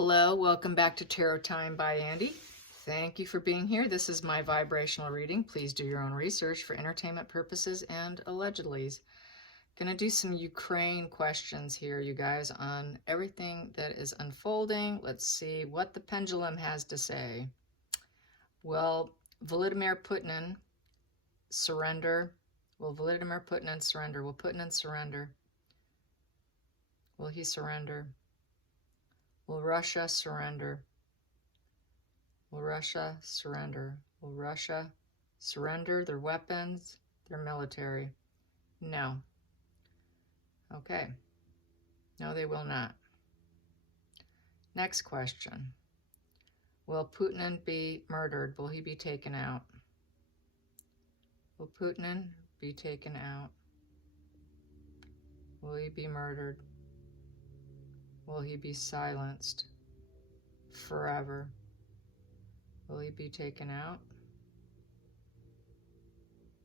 Hello, welcome back to Tarot Time by Andy. Thank you for being here. This is my vibrational reading. Please do your own research for entertainment purposes and allegedlys. Gonna do some Ukraine questions here, you guys, on everything that is unfolding. Let's see what the pendulum has to say. Will Vladimir Putin surrender? Will Vladimir Putin surrender? Will Putin surrender? Will he surrender? Will Russia surrender? Will Russia surrender? Will Russia surrender their weapons, their military? No. Okay. No, they will not. Next question. Will Putin be murdered? Will he be taken out? Will Putin be taken out? Will he be murdered? Will he be silenced forever? Will he be taken out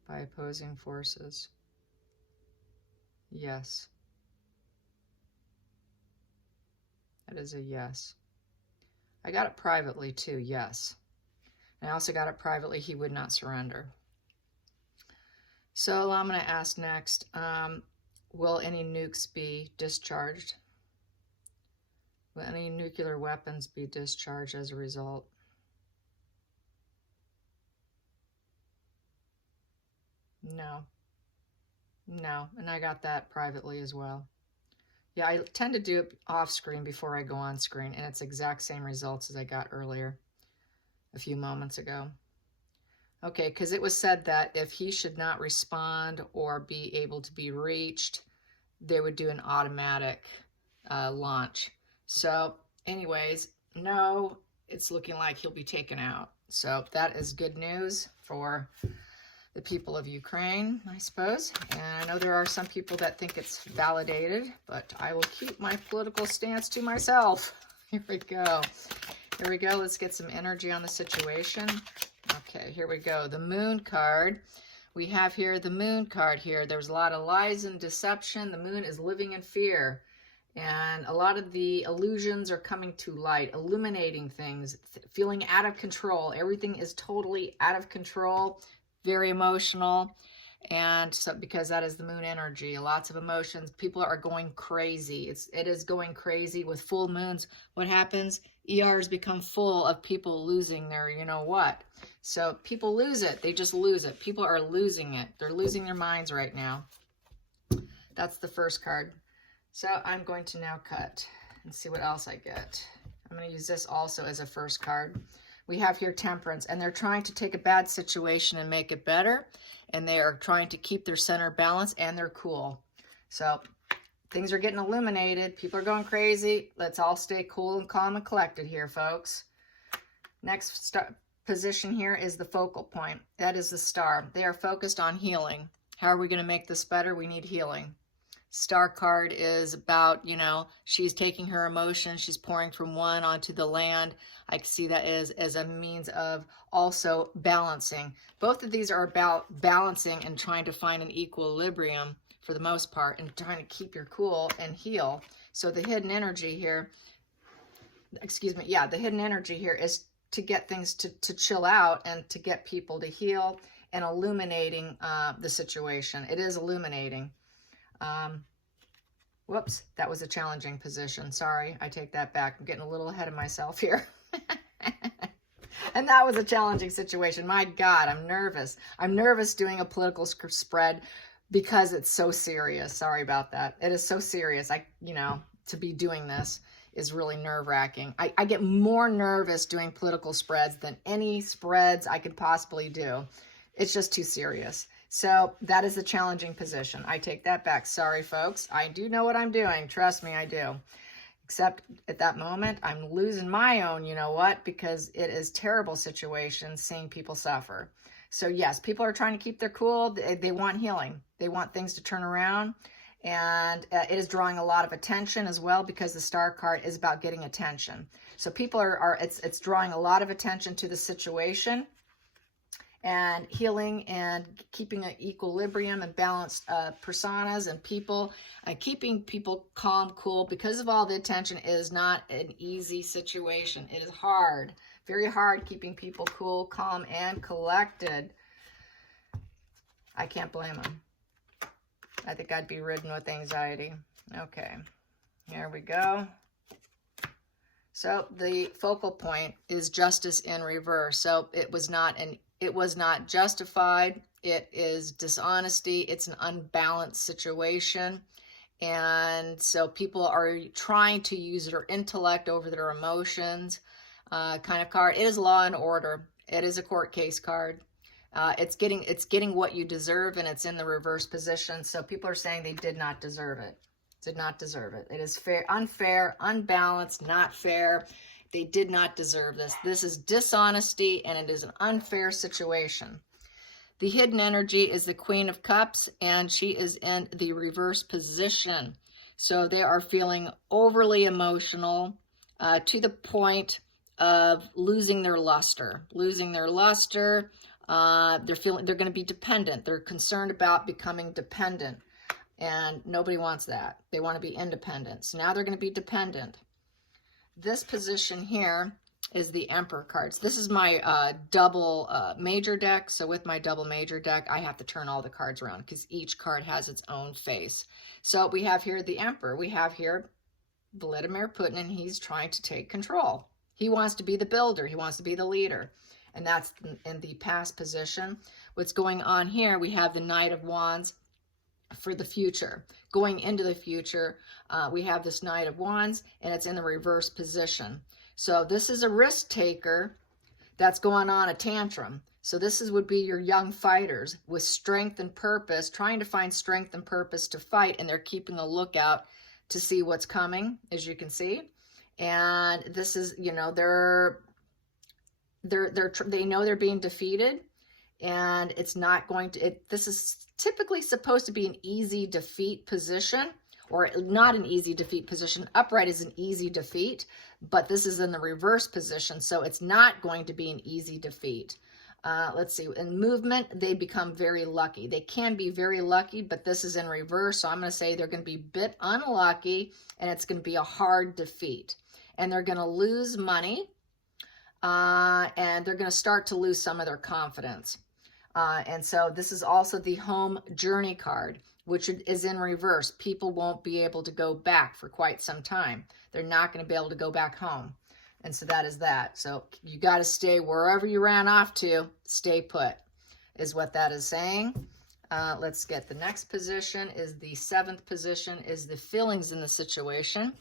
by opposing forces? Yes. That is a yes. I got it privately too, yes. And I also got it privately, he would not surrender. So I'm going to ask next, will any nukes be discharged? Will any nuclear weapons be discharged as a result? No. No, and I got that privately as well. Yeah, I tend to do it off screen before I go on screen, and it's exact same results as I got earlier, a few moments ago. Okay, because it was said that if he should not respond or be able to be reached, they would do an automatic launch. So anyways, no, it's looking like he'll be taken out. So that is good news for the people of Ukraine, I suppose. And I know there are some people that think it's validated, but I will keep my political stance to myself. Here we go. Here we go. Let's get some energy on the situation. Okay, here we go. The Moon card. We have here the Moon card here. There's a lot of lies and deception. The Moon is living in fear. And a lot of the illusions are coming to light, illuminating things, feeling out of control. Everything is totally out of control, very emotional. And so because that is the Moon energy, lots of emotions. People are going crazy. It is going crazy with full moons. What happens? ERs become full of people losing their you know what. So people lose it. They just lose it. People are losing it. They're losing their minds right now. That's the first card. So I'm going to now cut and see what else I get. I'm going to use this also as a first card. We have here Temperance, and they're trying to take a bad situation and make it better, and they are trying to keep their center balance, and they're cool. So things are getting illuminated. People are going crazy. Let's all stay cool and calm and collected here, folks. Next position here is the focal point. That is the Star. They are focused on healing. How are we going to make this better? We need healing. Star card is about, you know, she's taking her emotions, she's pouring from one onto the land. I can see that as a means of also balancing. Both of these are about balancing and trying to find an equilibrium for the most part and trying to keep your cool and heal. So the hidden energy here, excuse me, yeah, the hidden energy here is to get things to chill out and to get people to heal and illuminating the situation. It is illuminating. Whoops, that was a challenging position. Sorry, I take that back. I'm getting a little ahead of myself here. And that was a challenging situation. My God, I'm nervous. I'm nervous doing a political spread because it's so serious. Sorry about that. It is so serious. To be doing this is really nerve-wracking. I get more nervous doing political spreads than any spreads I could possibly do. It's just too serious. So that is a challenging position. I take that back. Sorry, folks. I do know what I'm doing. Trust me, I do. Except at that moment, I'm losing my own, you know what, because it is terrible situation seeing people suffer. So yes, people are trying to keep their cool. They want healing. They want things to turn around. And it is drawing a lot of attention as well because the Star card is about getting attention. So people it's drawing a lot of attention to the situation. and healing and keeping an equilibrium and balanced personas and people, keeping people calm, cool, because of all the attention. It is not an easy situation. It is hard, very hard keeping people cool, calm, and collected. I can't blame them. I think I'd be ridden with anxiety. Okay, here we go. So the focal point is justice in reverse. So it was not justified. It is dishonesty. It's an unbalanced situation. And so people are trying to use their intellect over their emotions kind of card. It is law and order. It is a court case card. It's getting what you deserve, and it's in the reverse position. So people are saying they did not deserve it. Did not deserve it. It is fair, unfair, unbalanced, not fair. They did not deserve this. This is dishonesty, and it is an unfair situation. The hidden energy is the Queen of Cups, and she is in the reverse position. So they are feeling overly emotional to the point of losing their luster. They're going to be dependent. They're concerned about becoming dependent. And nobody wants that. They want to be independent. So now they're going to be dependent. This position here is the Emperor cards. This is my double major deck. So with my double major deck, I have to turn all the cards around because each card has its own face. So we have here the Emperor. We have here Vladimir Putin, and he's trying to take control. He wants to be the builder. He wants to be the leader. And that's in the past position. What's going on here, we have the Knight of Wands for the future. Going into the future, we have this Knight of Wands, and it's in the reverse position. So this is a risk taker that's going on a tantrum. So would be your young fighters with strength and purpose, trying to find strength and purpose to fight, and they're keeping a lookout to see what's coming, as you can see. And this is, you know, they know they're being defeated, and it's not going to, this is typically supposed to be an easy defeat position, or not an easy defeat position. Upright is an easy defeat, but this is in the reverse position, so it's not going to be an easy defeat. Let's see, in movement, they become very lucky. They can be very lucky, but this is in reverse, so I'm going to say they're going to be a bit unlucky, and it's going to be a hard defeat. And they're going to lose money, and they're going to start to lose some of their confidence. And so this is also the home journey card, which is in reverse. People won't be able to go back for quite some time. They're not going to be able to go back home. And so that is that. So you got to stay wherever you ran off to, stay put, is what that is saying. Let's get the next position, is the 7th position, is the feelings in the situation,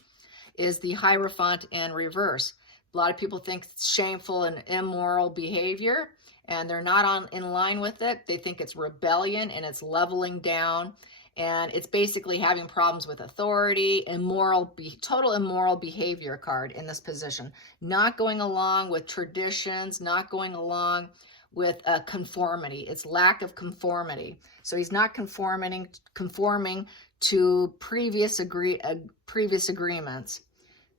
is the Hierophant in reverse. A lot of people think it's shameful and immoral behavior, and they're not in line with it. They think it's rebellion, and it's leveling down, and it's basically having problems with authority, total immoral behavior card in this position. Not going along with traditions, not going along with conformity. It's lack of conformity. So he's not conforming to previous agreements.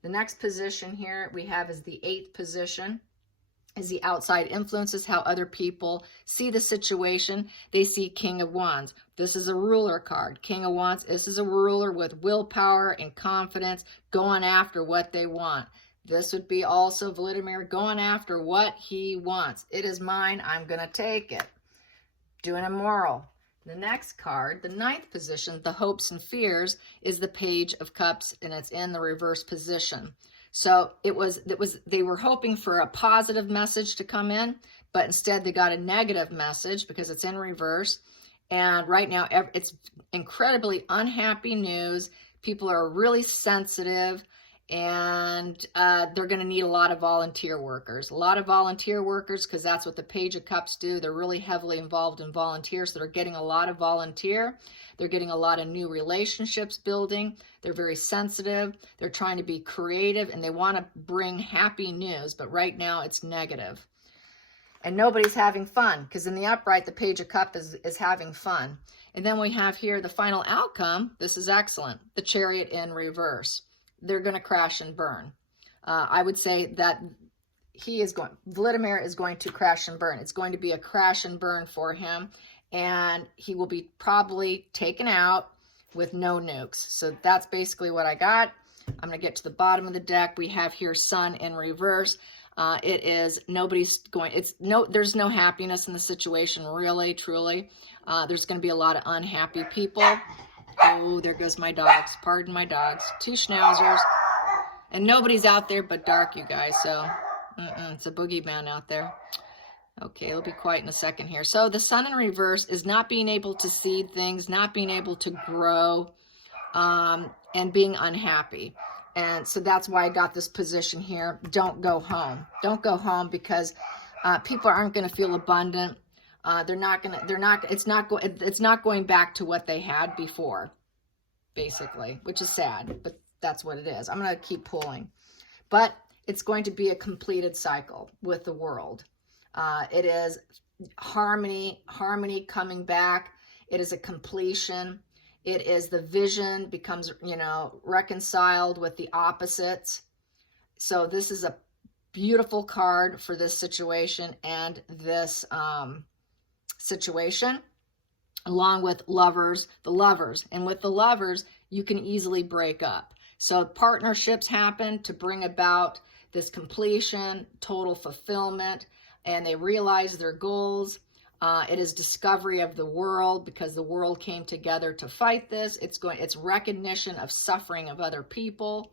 The next position here we have is the 8th position, is the outside influences, how other people see the situation. They see King of Wands. This is a ruler card. King of Wands, this is a ruler with willpower and confidence, going after what they want. This would be also Vladimir going after what he wants. It is mine. I'm going to take it. Doing immoral. The next card, the 9th position, the hopes and fears, is the Page of Cups, and it's in the reverse position. So they were hoping for a positive message to come in, but instead they got a negative message because it's in reverse. And right now it's incredibly unhappy news. People are really sensitive, and they're going to need a lot of volunteer workers. A lot of volunteer workers, because that's what the Page of Cups do. They're really heavily involved in volunteers, so they're getting a lot of volunteer. They're getting a lot of new relationships building. They're very sensitive. They're trying to be creative, and they want to bring happy news, but right now it's negative. And nobody's having fun, because in the upright, the Page of Cups is having fun. And then we have here the final outcome. This is excellent. The Chariot in reverse. They're going to crash and burn. I would say that Vladimir is going to crash and burn. It's going to be a crash and burn for him, and he will be probably taken out with no nukes. So that's basically what I got. I'm going to get to the bottom of the deck. We have here Sun in reverse. There's no happiness in the situation, really, truly. There's going to be a lot of unhappy people. Oh, there goes my dogs. Pardon my dogs. 2 schnauzers. And nobody's out there but dark, you guys. So, it's a boogeyman out there. Okay, it'll be quiet in a second here. So the Sun in reverse is not being able to seed things, not being able to grow, and being unhappy. And so that's why I got this position here. Don't go home. Don't go home, because people aren't going to feel abundant. It's not going back to what they had before, basically, which is sad, but that's what it is. I'm going to keep pulling, but it's going to be a completed cycle with the world. It is harmony coming back. It is a completion. It is the vision becomes, reconciled with the opposites. So this is a beautiful card for this situation and this situation, along with lovers, the lovers. And with the lovers, you can easily break up. So partnerships happen to bring about this completion, total fulfillment, and they realize their goals. It is discovery of the world, because the world came together to fight this. It's recognition of suffering of other people.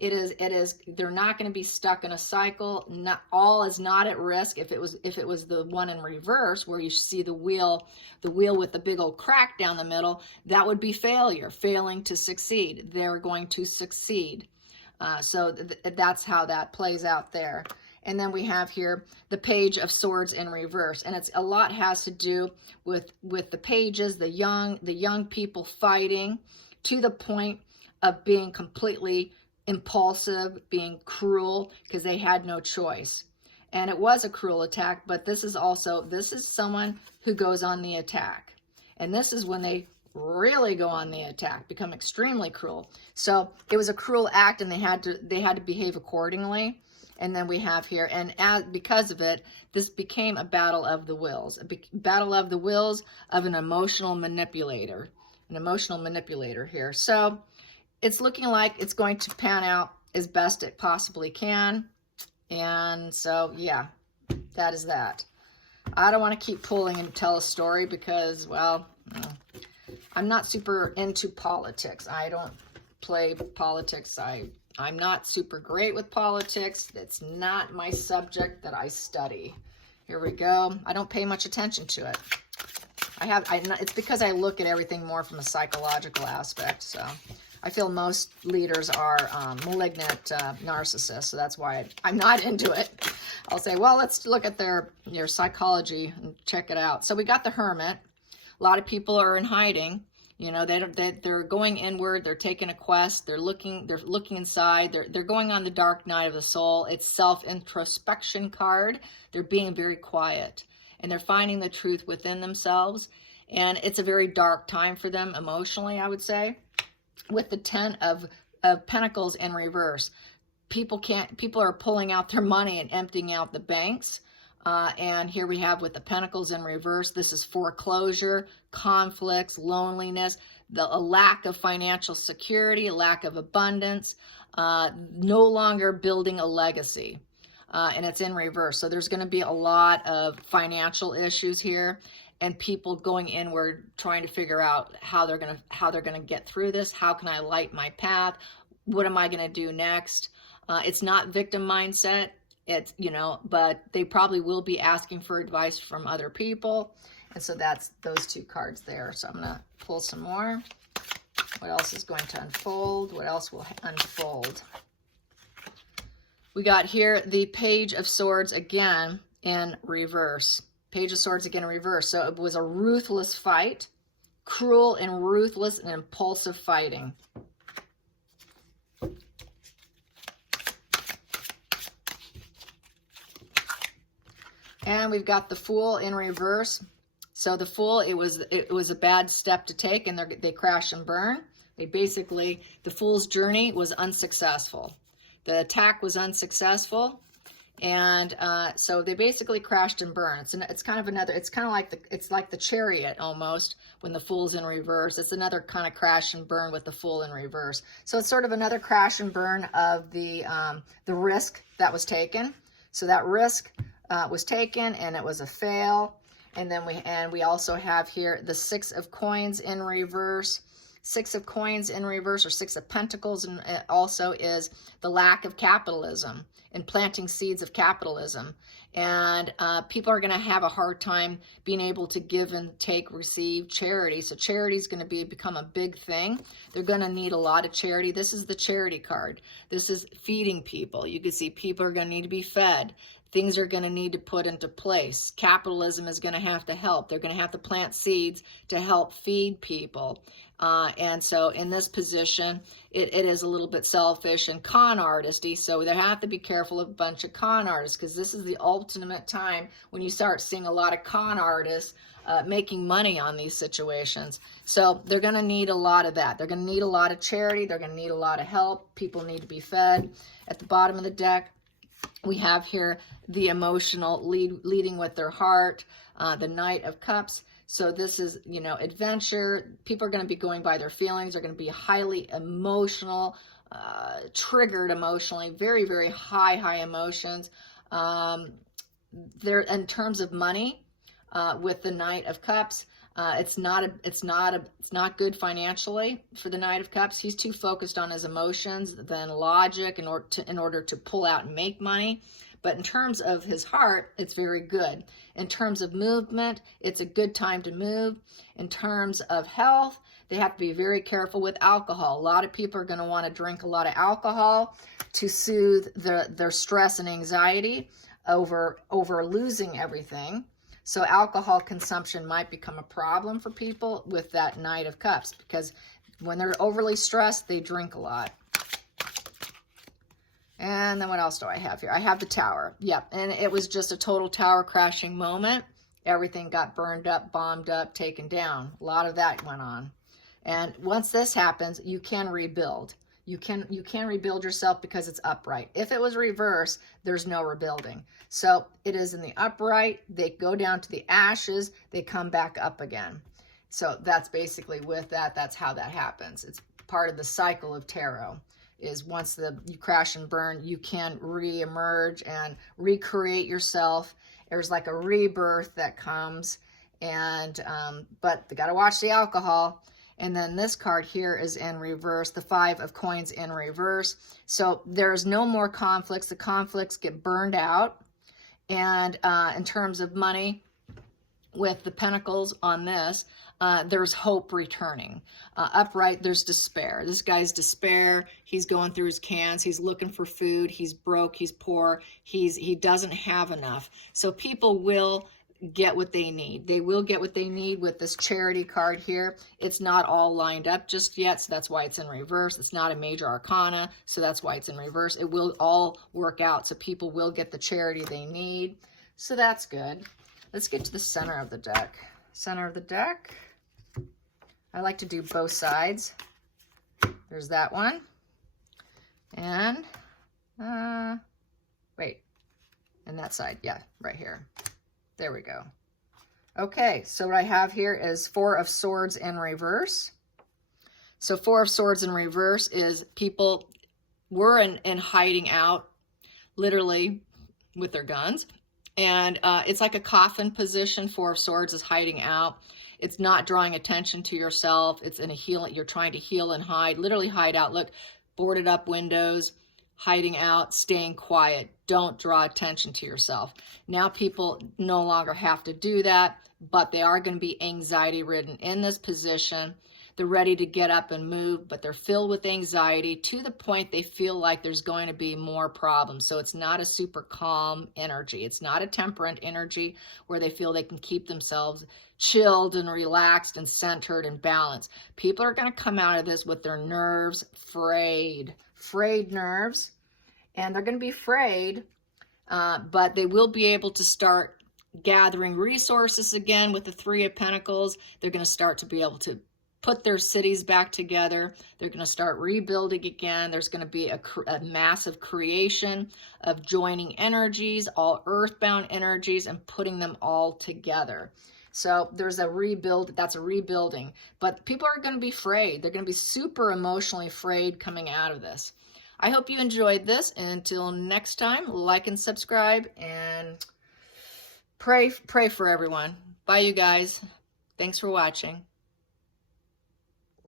They're not going to be stuck in a cycle. All is not at risk. If it was the one in reverse, where you see the wheel with the big old crack down the middle, that would be failure, failing to succeed. They're going to succeed. So that's how that plays out there. And then we have here the Page of Swords in reverse, and a lot has to do with the pages, the young people fighting to the point of being completely impulsive, being cruel, because they had no choice. And it was a cruel attack, but this is someone who goes on the attack. And this is when they really go on the attack, become extremely cruel. So it was a cruel act, and they had to behave accordingly. And then we have here, and because of it, this became a battle of the wills, battle of the wills of an emotional manipulator here. So it's looking like it's going to pan out as best it possibly can. And so, yeah, that is that. I don't want to keep pulling and tell a story because, well, I'm not super into politics. I don't play politics. I'm not super great with politics. It's not my subject that I study. Here we go. I don't pay much attention to it. It's because I look at everything more from a psychological aspect. So I feel most leaders are malignant narcissists. So that's why I'm not into it. I'll say, well, let's look at their psychology and check it out. So we got the Hermit. A lot of people are in hiding. They're going inward. They're taking a quest. They're looking inside. They're going on the dark night of the soul. It's self-introspection card. They're being very quiet, and they're finding the truth within themselves. And it's a very dark time for them emotionally, I would say. With the 10 of Pentacles in reverse, people are pulling out their money and emptying out the banks. And here we have with the Pentacles in reverse, this is foreclosure, conflicts, loneliness, a lack of financial security, a lack of abundance, no longer building a legacy. And it's in reverse. So there's going to be a lot of financial issues here, and people going inward, trying to figure out how they're going to get through this. How can I light my path? What am I going to do next? It's not victim mindset. It's, but they probably will be asking for advice from other people. And so that's those 2 cards there. So I'm going to pull some more. What else is going to unfold? What else will unfold? We got here the Page of Swords again in reverse. Page of Swords again in reverse. So it was a ruthless fight, cruel and ruthless and impulsive fighting. And we've got the Fool in reverse. So the Fool, it was a bad step to take, and they crash and burn. The Fool's journey was unsuccessful. The attack was unsuccessful, And so they basically crashed and burned. It's kind of another, it's kind of like it's like the Chariot almost when the Fool's in reverse. It's another kind of crash and burn with the Fool in reverse. So it's sort of another crash and burn of the risk that was taken. So that risk was taken and it was a fail. And then we also have here the Six of Coins in reverse. Six of Coins in reverse, or Six of Pentacles, and also is the lack of capitalism and planting seeds of capitalism. And people are going to have a hard time being able to give and take, receive charity. So charity is going to become a big thing. They're going to need a lot of charity. This is the charity card. This is feeding people. You can see people are going to need to be fed. Things are going to need to put into place. Capitalism is going to have to help. They're going to have to plant seeds to help feed people. And so in this position, it is a little bit selfish and con artisty. So they have to be careful of a bunch of con artists, because this is the ultimate time when you start seeing a lot of con artists making money on these situations. So they're going to need a lot of that. They're going to need a lot of charity. They're going to need a lot of help. People need to be fed. At the bottom of the deck, we have here the emotional leading with their heart, the Knight of Cups. So this is, adventure. People are going to be going by their feelings. They're going to be highly emotional, triggered emotionally, very, very high emotions. They're in terms of money, with the Knight of Cups. It's not good financially for the Knight of Cups. He's too focused on his emotions than logic in order to pull out and make money. But in terms of his heart, it's very good. In terms of movement, it's a good time to move. In terms of health, they have to be very careful with alcohol. A lot of people are going to want to drink a lot of alcohol to soothe their stress and anxiety over losing everything. So alcohol consumption might become a problem for people with that Knight of Cups, because when they're overly stressed, they drink a lot. And then what else do I have here? I have the Tower. Yep, and it was just a total tower crashing moment. Everything got burned up, bombed up, taken down. A lot of that went on. And once this happens, you can rebuild. You can rebuild yourself because it's upright. If it was reverse, there's no rebuilding. So it is in the upright. They go down to the ashes. They come back up again. So that's basically with that. That's how that happens. It's part of the cycle of tarot. Is once you crash and burn, you can re-emerge and recreate yourself. There's like a rebirth that comes, and but they got to watch the alcohol. And then this card here is in reverse, the Five of Coins in reverse. So there's no more conflicts. The conflicts get burned out. And in terms of money, with the Pentacles on this, there's hope returning. Upright, there's despair. This guy's despair. He's going through his cans. He's looking for food. He's broke. He's poor. He doesn't have enough. So people will get what they need. They will get what they need with this Charity card here. It's not all lined up just yet, so that's why it's in reverse. It's not a major arcana, so that's why it's in reverse. It will all work out, so people will get the charity they need. So that's good. Let's get to the center of the deck. Center of the deck. I like to do both sides. There's that one. And, wait. And that side, yeah, right here. There we go. Okay, so what I have here is Four of Swords in reverse. So Four of Swords in reverse is people were in hiding out, literally, with their guns. And it's like a coffin position. Four of Swords is hiding out. It's not drawing attention to yourself. It's in a healing. You're trying to heal and hide, literally hide out. Look, boarded up windows, hiding out, staying quiet. Don't draw attention to yourself. Now people no longer have to do that, but they are going to be anxiety ridden in this position. They're ready to get up and move, but they're filled with anxiety to the point they feel like there's going to be more problems. So it's not a super calm energy. It's not a temperate energy where they feel they can keep themselves chilled and relaxed and centered and balanced. People are going to come out of this with their nerves frayed nerves, and they're going to be frayed, but they will be able to start gathering resources again with the Three of Pentacles. They're going to start to be able to put their cities back together. They're going to start rebuilding again. There's going to be a massive creation of joining energies, all earthbound energies, and putting them all together. So there's a rebuild, that's a rebuilding. But people are going to be afraid. They're going to be super emotionally afraid coming out of this. I hope you enjoyed this. And until next time, like and subscribe and pray for everyone. Bye, you guys. Thanks for watching.